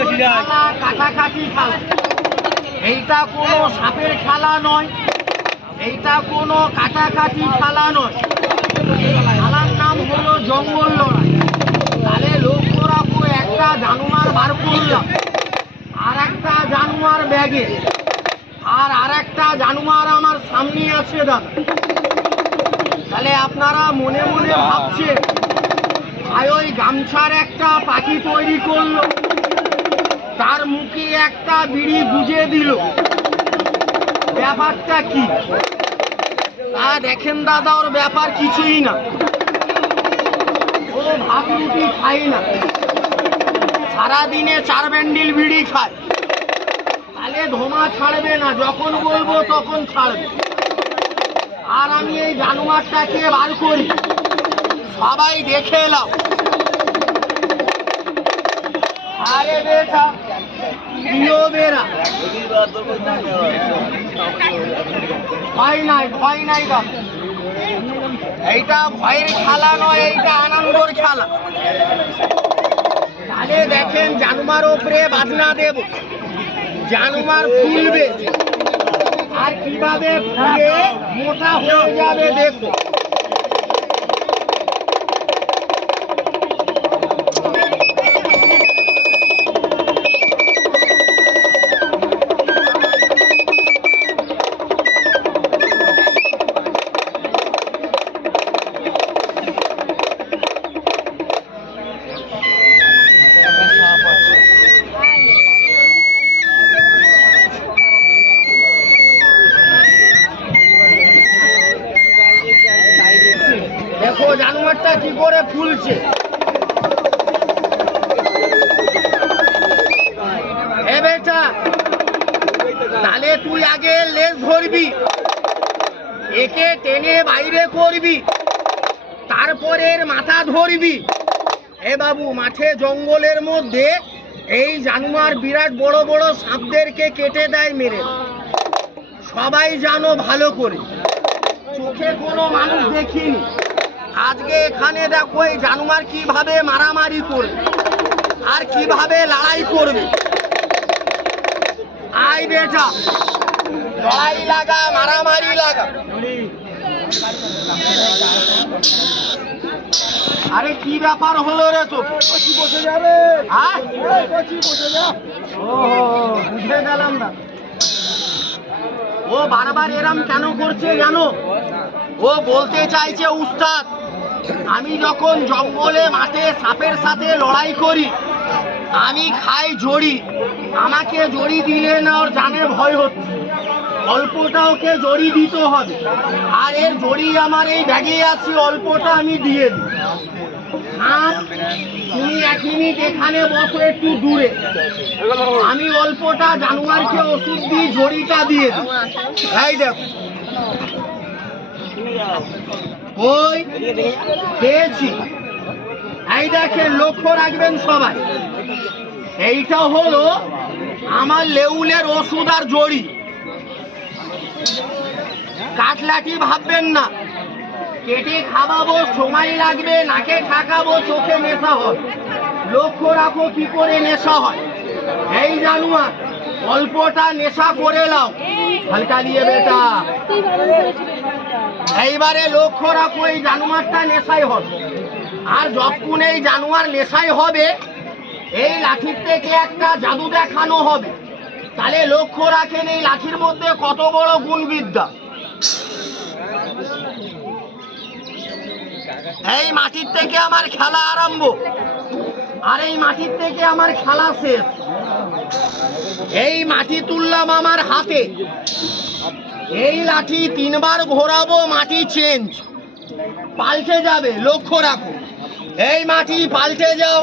খেলা কাটাকাটি খেলা, এইটা কোনো সাপের খেলা নয়, এইটা কোনো কাটাকাটি খেলা নয়, এই খেলার নাম হলো জঙ্গল লড়াই। তাহলে লক্ষ্য রাখো, একটা জানোয়ার বার করলাম, আর একটা জানোয়ার ব্যাগে, আর একটা জানোয়ার আমার সামনে আছে দাদা। তাহলে আপনারা মনে মনে ভাবছেন, ভাই ওই গামছার একটা পাখি তৈরি করলো, তার মুখে একটা বিড়ি গুজে দিল, ব্যাপারটা কি? তা দেখেন দাদা, ওর ব্যাপার কিছুই না। ও ভাত রুটি খায় না, সারাদিনে 4 ব্যান্ডিল বিড়ি খায়। তাহলে ধোঁয়া ছাড়বে না, যখন বলবো তখন ছাড়বে। আর আমি এই জানোয়ারটাকে বার করি, সবাই দেখে এলাম। আরে বেটা, প্রিয় বেরা, ভয় নাই, ভয় নাই গা। এইটা ভয়ের খেলা নয়, এইটা আনন্দর খেলা। তাহলে দেখেন, জানোয়ার ওপরে বাজনা দেব, জানোয়ার ফুলবে, আর কিভাবে ফুলে মোটা হয়ে যাবে দেখো। দেখো জানোয়ারটা কি করে ফুলছে। এ বেটা, তাহলে তুই আগে লেজ ধরবি, একে টেনে বাইরে করবি, তারপরে মাথা ধরবি। এ বাবু, মাঠে জঙ্গলের মধ্যে এই জানোয়ার বিরাট বড় বড় সাপদেরকে কেটে দেয় মেরে। সবাই জানো ভালো করে, চোখে কোনো মানুষ দেখিনি। আজকে এখানে দেখো এই জানোয়ার কিভাবে মারামারি করবে আর কিভাবে লড়াই করবে। আই বেটা, লড়াই লাগা, মারামারি লাগা। আরে কি ব্যাপার হলো রে? তো বুঝে গেলাম না। ও বারবার এরম কেন করছে জানো? ও বলতে চাইছে, উস্তাদ, আমি যখন জঙ্গলে মাঠে সাপের সাথে লড়াই করি, আমি খাই জড়ি, আমাকে জড়ি দিলে না ওর জানে ভয় হচ্ছে, অল্পটা ওকে জড়ি দিতে হবে। আর এর জড়ি আমার এই ব্যাগে আছে, অল্পটা আমি দিয়ে দিই। তুমি 1 মিনিট এখানে বসো, একটু দূরে, আমি অল্পটা জানোয়ারকে ওষুধ দিই, জড়িটা দিয়ে দিই। এই দেখো, ওই পেয়েছি। এই দেখেন, লক্ষ্য রাখবেন সবাই, এইটা হলো আমার লেউলের ওষুধ আর জড়ি। কাটলাটি ভাববেন না, কেটে খাওয়াবো, সময় লাগবে, নাকে ঠাকাবো, চোখে নেশা হবে। লক্ষ্য রাখো কি করে নেশা হয়। এই জানোয়ার অল্পটা নেশা করে নাও, হালকা নিয়ে বেটা। এইবারে লক্ষ্য রাখো, এই জানোয়ারটা নেশাই হবে। আর যতক্ষণ এই জানোয়ার নেশাই হবে, এই লাঠির থেকে একটা জাদু দেখানো হবে। তাহলে লক্ষ্য রাখেন, এই লাঠির মধ্যে কত বড় গুণবিদ্যা। এই মাটির থেকে আমার খেলা আরম্ভ, আর এই মাটির থেকে আমার খেলা শেষ। এই মাটি তুললাম আমার হাতে, এই লাঠি 3 বার ঘোরাবো, মাটি চেঞ্জ, পাল্টে যাবে। লক্ষ্য রাখো, এই মাটি পাল্টে যাও,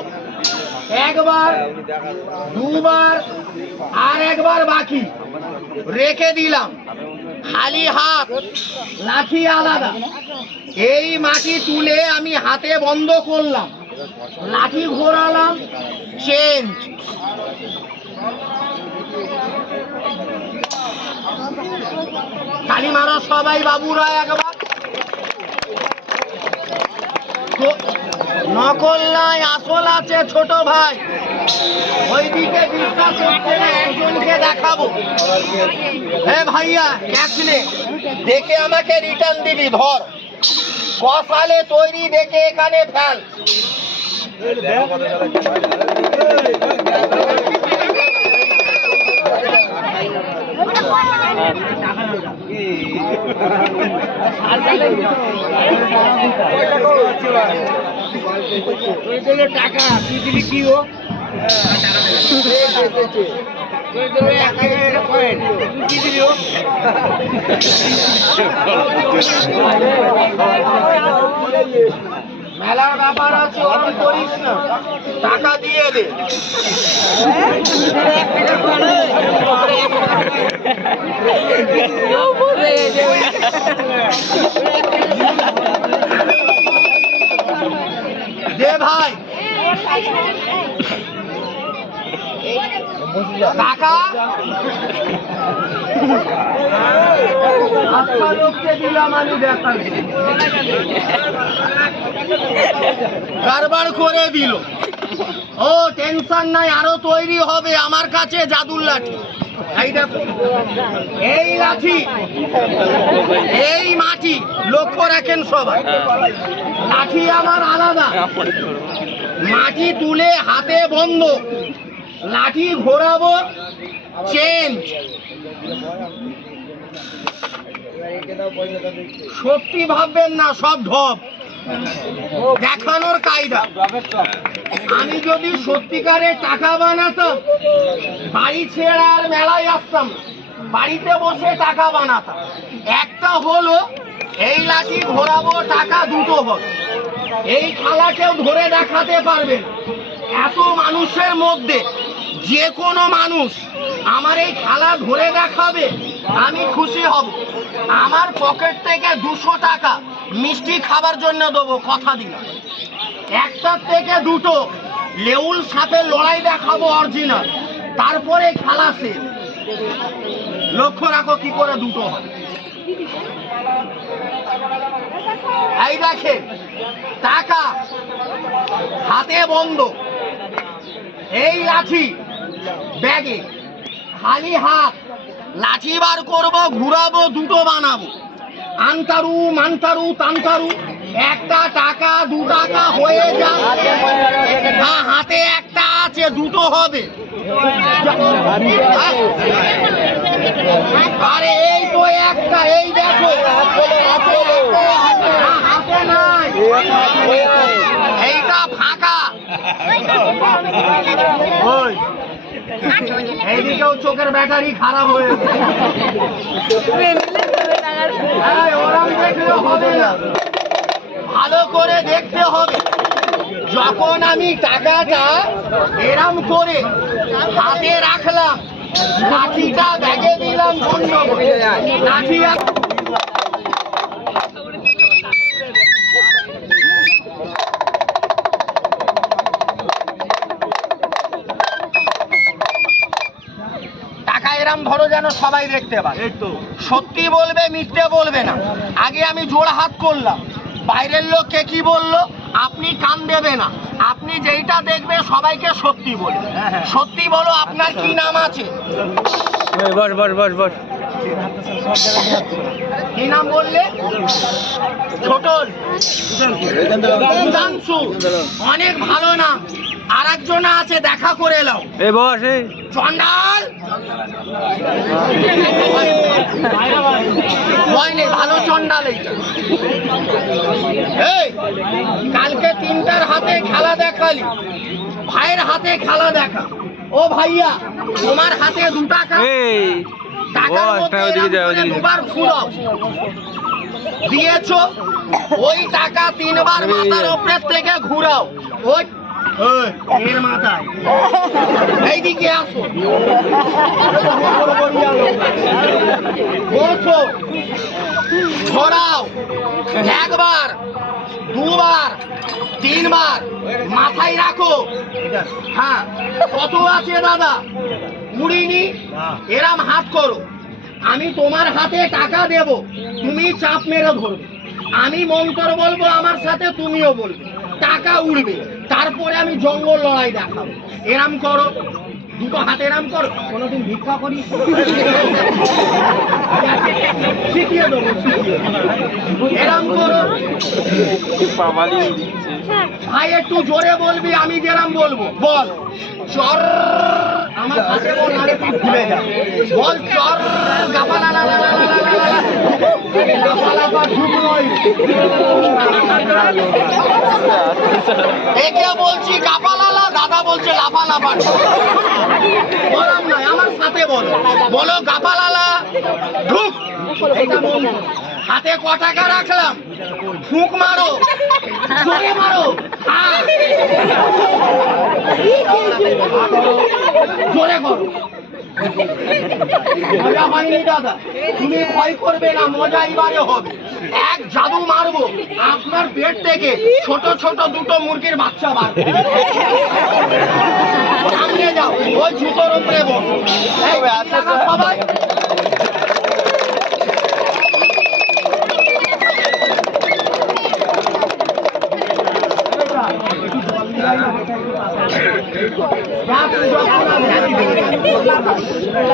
1 বার, 2 বার, আর 1 বার বাকি রেখে দিলাম। খালি হাত, লাঠি আলাদা। এই মাটি তুলে আমি হাতে বন্ধ করলাম, লাঠি ঘোরালাম, চেঞ্জ। তালি মারো সবাই বাবুরা একবার। নকল নাই, আসল আছে ছোট ভাই। ওইদিকে বিশ্বাস হচ্ছে না, একজনকে দেখাবো। হ্যাঁ ভাইয়া, ক্যাশ নে, দেখে আমাকে রিটার্ন দিবি। ধর, কসালে তৈরি দেখে এখানে ফেল। টাকা তুই দিলি কি ও মেলার ব্যাপার আছে, ওরকম করিস না, টাকা দিয়ে দে। দে ভাই টাকা। আচ্ছা লোককে দিলাম আমি, দেখার কারবার করে দিল। ও টেনশন নাই, আরো তৈরি হবে আমার কাছে জাদুর লাঠি। এই দেখো, এই লাঠি, এই মাটি, লক্ষ্য রাখেন সবাই, লাঠি আমার আলাদা। মাটি তুলে হাতে বন্ধ, লাঠি ঘোরাবো, চেঞ্জ। সত্যি ভাববেন না, সব ঢপ দেখানোর কায়দা। আমি যদি সত্যিকারের টাকা বানাতাম, বাড়ি ছেড়ে আর মেলায় আসতাম, বাড়িতে বসে টাকা বানাতাম। একটা হলো এই লাঠি ঘোরাবো, টাকা দুটো হবে। এই খেলা কেউ ধরে দেখাতে পারবে না। এত মানুষের মধ্যে যে কোনো মানুষ আমার এই খেলা ধরে দেখাবে, আমি খুশি হব। আমার পকেট থেকে 200 টাকা মিষ্টি খাবার জন্য দেবো, কথা দিলাম। একটার থেকে দুটো লেউল সাথে লড়াই দেখাবো অরিজিনাল, তারপরে খেলা শেষ। লক্ষ্য রাখো কি করে দুটো হয়। এই দেখেন, টাকা হাতে বন্ধ, এই লাঠি ব্যাগে, খালি হাত, লাঠি বার করবো, ঘুরাবো, দুটো বানাবো। আনতারু মানতারু তানতারু, একটা টাকা 2 টাকা হয়ে যাবে। হাতে একটা আছে, দুটো হবে। আরে এই তো একটা, এই দেখো, হাতে নাই, এইটা ফাঁকা। এইদিকেও চোখের ব্যাটারি খারাপ হয়েছে। ওরম দেখলে হবে না, ভালো করে দেখতে হবে। যখন আমি টাকাটা এরম করে হাতে রাখলাম, লাঠিটা ব্যাগে দিলাম, বন্ধ লাঠি। এরম ধরো যেন সবাই দেখতে পায়। সত্যি বলবে, মিথ্যে বলবে না। আগে আমি জোড় হাত করলাম, বাইরের লোককে কি বললো, আপনি কান দেবে না, আপনি যেইটা দেখবে সবাইকে সত্যি বলবে। সত্যি বলো, আপনার কি নাম আছে? কি নাম বললে? ছোটন, সুধাংশু, অনেক ভালো নাম। আর একজন আছে, দেখা করে এলাও, চন্ডাল। ভালো চন্ডাল। এই কালকে 3টার হাতে খেলা দেখালি, ভাইয়ের হাতে খেলা দেখা। ও ভাইয়া, তোমার হাতে 2 টাকা, দুবার ফুরাও দিয়েছ, ওই টাকা 3 বার মাথার উপরের থেকে ঘুরাও। ওই এর মাথায়, এইদিকে আসো, বসো, ঘোরাও, 1 বার 2 বার 3 বার, মাথায় রাখো। হ্যাঁ, কত আছে দাদা? 20 এরাম হাত করো। আমি তোমার হাতে টাকা দেব, তুমি চাপ মেরে ধরবে। আমি মন্ত্র বলবো, আমার সাথে তুমিও বলবে। টাকা উড়বে, তারপরে আমি জঙ্গল লড়াই দেখাবো। এরাম করো, দুটো হাতে এরাম করো। কোনোদিন ভিক্ষা করি? শিখিয়ে দেবো, শিখিয়ে দেবো। এরাম করো ভাই, একটু জোরে বলবি, আমি যেরাম বলবো। বল চর, আমার হাতে বল, নাহলে তুই ভুলে যা। বল চর, গাপালা লা লা লা লা লা লা লা। গাপালা বা ঢুক নয়। একে বলছি গাপালালা, দাদা বলছে লাফালাফা। বললাম নয়, আমার সাথে বলো। বলো গাপালালা ঢুক। এটা বলবো। হাতে ক টাকা রাখলাম, ফুঁক মারো, জোরে মারো, জোরে করো। মজা হয়নি দাদা, তুমি ভয় করবে না, মজা এবারে হবে। এক জাদু মারবো, আপনার পেট থেকে ছোট ছোট দুটো মুরগির বাচ্চা বার সামনে যাও, ওই জুতোর উপরে বসো। সবাই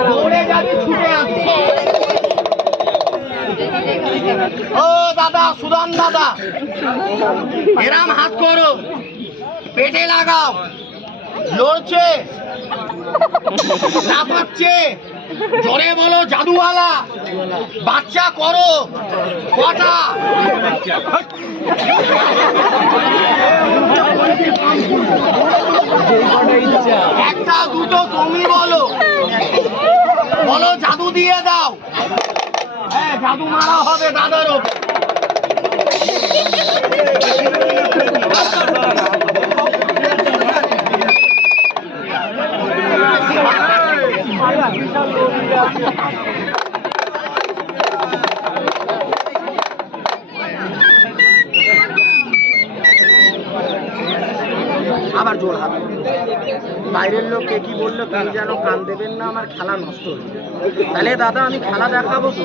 দৌড়ে যাবি, ছুটে আসবি। ও দাদা, সুদান দাদা, এরাম হাত করো, পেটে লাগাও। লড়ছে, লাফাচ্ছে, জোরে বলো জাদুওয়ালা। বাচ্চা করো কটা? একটা দুটো তুমি বলো, বলো জাদু দিয়ে দাও। হ্যাঁ, জাদু মারা হবে দাদার ওপর। আবার জোর হাত। বাইরের লোককে কি বললো, তুমি যেন কান দেবেন না, আমার খেলা নষ্ট হয়ে যাবে। তাহলে দাদা আমি খেলা দেখাবো তো,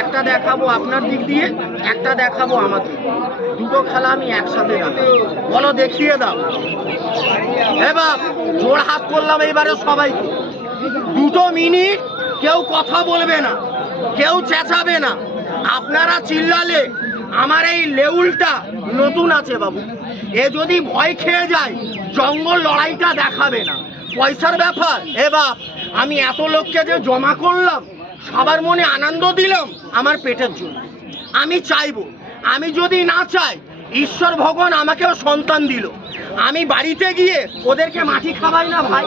একটা দেখাবো আপনার দিক দিয়ে, একটা দেখাবো আমার দিক দিয়ে। দুটো খেলা আমি একসাথে দেখাবো। বলো দেখিয়ে দাও। এবার জোর হাত করলাম এইবারে সবাইকে। 2 মিনিট কেউ কথা বলবে না, কেউ চেঁচাবে না। আপনারা চিল্লালে আমার এই লেউলটা নতুন আছে বাবু, এ যদি ভয় খেয়ে যায় জঙ্গল লড়াইটা দেখাবে না। পয়সার ব্যাপার। এ বাপ, আমি এত লোককে যে জমা করলাম, সবার মনে আনন্দ দিলাম আমার পেটের জন্য। আমি চাইবো, আমি যদি না চাই, ঈশ্বর ভগবান আমাকেও সন্তান দিল, আমি বাড়িতে গিয়ে ওদেরকে মাটি খাওয়াই না ভাই।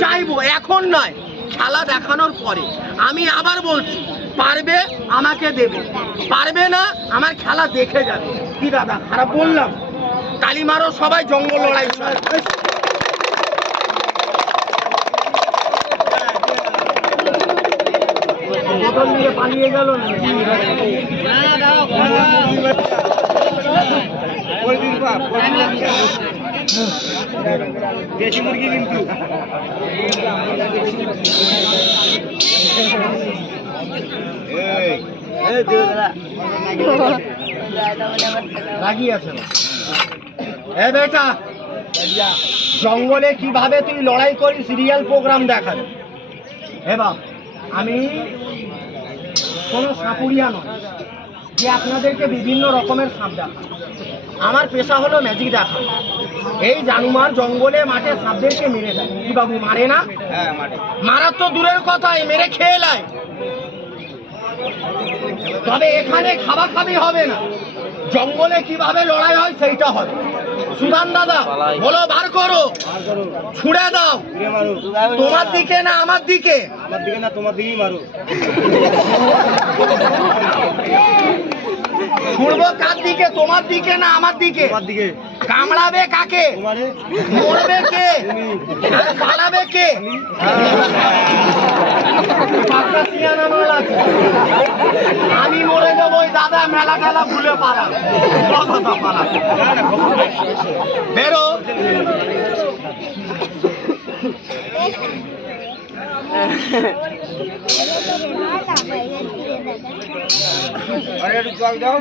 চাইবো, এখন নয়, খেলা দেখানোর পরে। আমি আবার বলছি, পারবে আমাকে দেবে, পারবে না আমার খেলা দেখে যাবে। কি দাদা খারাপ বললাম? তালি মারো সবাই, জঙ্গল লড়াই। বোতল নিয়ে পালিয়ে গেল। দেশি মুরগি কিন্তু লাগিয়ে আছে। এ বেটা, জঙ্গলে কিভাবে তুই লড়াই করিস সিরিয়াল প্রোগ্রাম দেখাবে। এবার আমি কোনো সাপুরিয়া নয় যে আপনাদেরকে বিভিন্ন রকমের সাপ দেখা। আমার পেশা হলো ম্যাজিক দেখা। এই জানুমার জঙ্গলে মাঠে সাপদেরকে মেরে দেয়। কি বাবু মারে না? মারার তো দূরের কথাই, মেরে খেয়ে নেয়। তবে এখানে খাবাখাবি হবে না, জঙ্গলে কিভাবে লড়াই হয় সেইটা হবে। সুদান দাদা বলো, বার করো, ছুঁড়ে দাও। তোমার দিকে না আমার দিকে? আমার দিকে না, তোমার দিকেই মারো। ছুঁড়বো কার দিকে? তোমার দিকে না আমার দিকে? আমার দিকে। কামড়াবে কাকে? মরবে কে? পালাবে কে? আমি মরে যাবো, ওই দাদা মেলা টেলা ভুলে পারা বেরো। আরে একটু জল দাও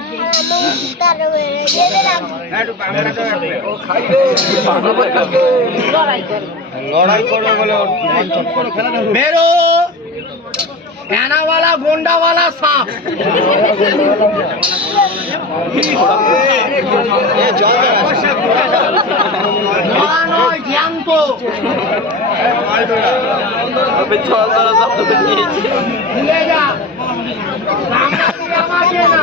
একটু বাংলা দাও লড়াই করবে বলে বেরো ডানাওয়ালা গোন্ডাওয়ালা সাপ মরা নয় জ্যান্ত ভুলে যা কামড়াবি আমাকে না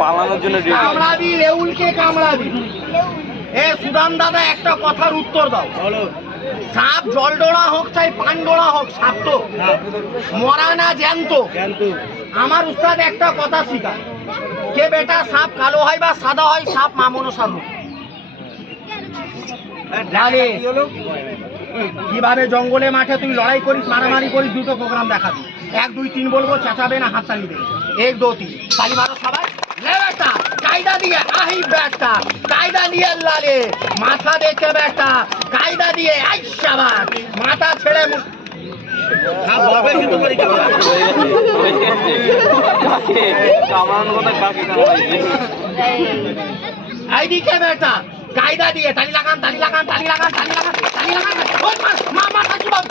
পালানোর জন্য কামড়াবি লেউলকে কামড়াবি এ সুদাম দাদা একটা কথার উত্তর দাও সাপ জল ডোড়া হোক চাই পান ডোড়া হোক সাপ তো মরা না জ্যান্ত আমার উস্তাদ একটা কথা শিখায় কে বেটা সাপ কালো হয় বা সাদা হয় সাপ মামনো সাপ জানে কিভাবে জঙ্গলে মাঠে তুই লড়াই করিস মারামারি করিস দুটো প্রোগ্রাম দেখাবি 1 2 3 বলবো চেঁচাবে না হাততালি দেবে 1 2 3 তালি মারো সবাই লে বেটা কায়দা দিয়ে আহি বেটা কায়দা দিয়ে লালে মাথা দেখে বেটা কায়দা দিয়ে আই শাবাশ মাথা ছেড়ে কামড়ানোর কথা কাকে কামড়াইছে এইদিকে বেটা কায়দা দিয়ে তালি লাগান তালি লাগান তালি লাগান তালি লাগান তালি লাগান ওই মা মাথা কি বাবু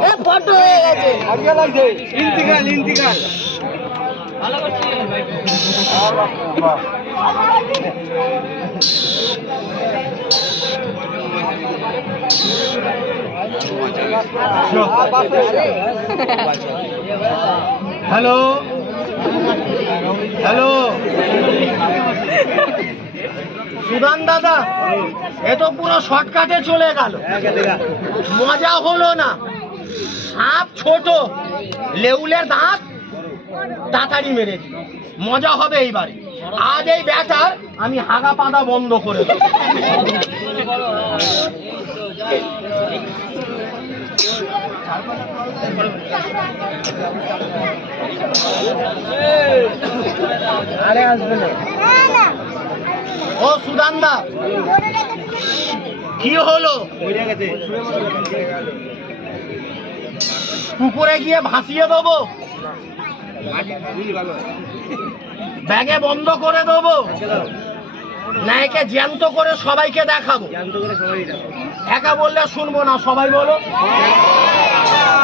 এ ফটো হয়ে গেছে আগে লাগছে ইন্তিকাল হ্যালো হ্যালো সুদান দাদা এ তো পুরো শর্টকাটে চলে গেল মজা হলো না সাপ ছোট লেউলের দাঁত তাড়াতাড়ি মেরে দিল মজা হবে এইবারে আজ এই ব্যাটার আমি হাগা পাদা বন্ধ করে দেব আরে আসবে না ও সুদানদা কি হলো পুকুরে গিয়ে ভাসিয়ে দেবো ব্যাগে বন্ধ করে দেবো না একে জ্যান্ত করে সবাইকে দেখাবো একা বললে শুনবো না সবাই বলো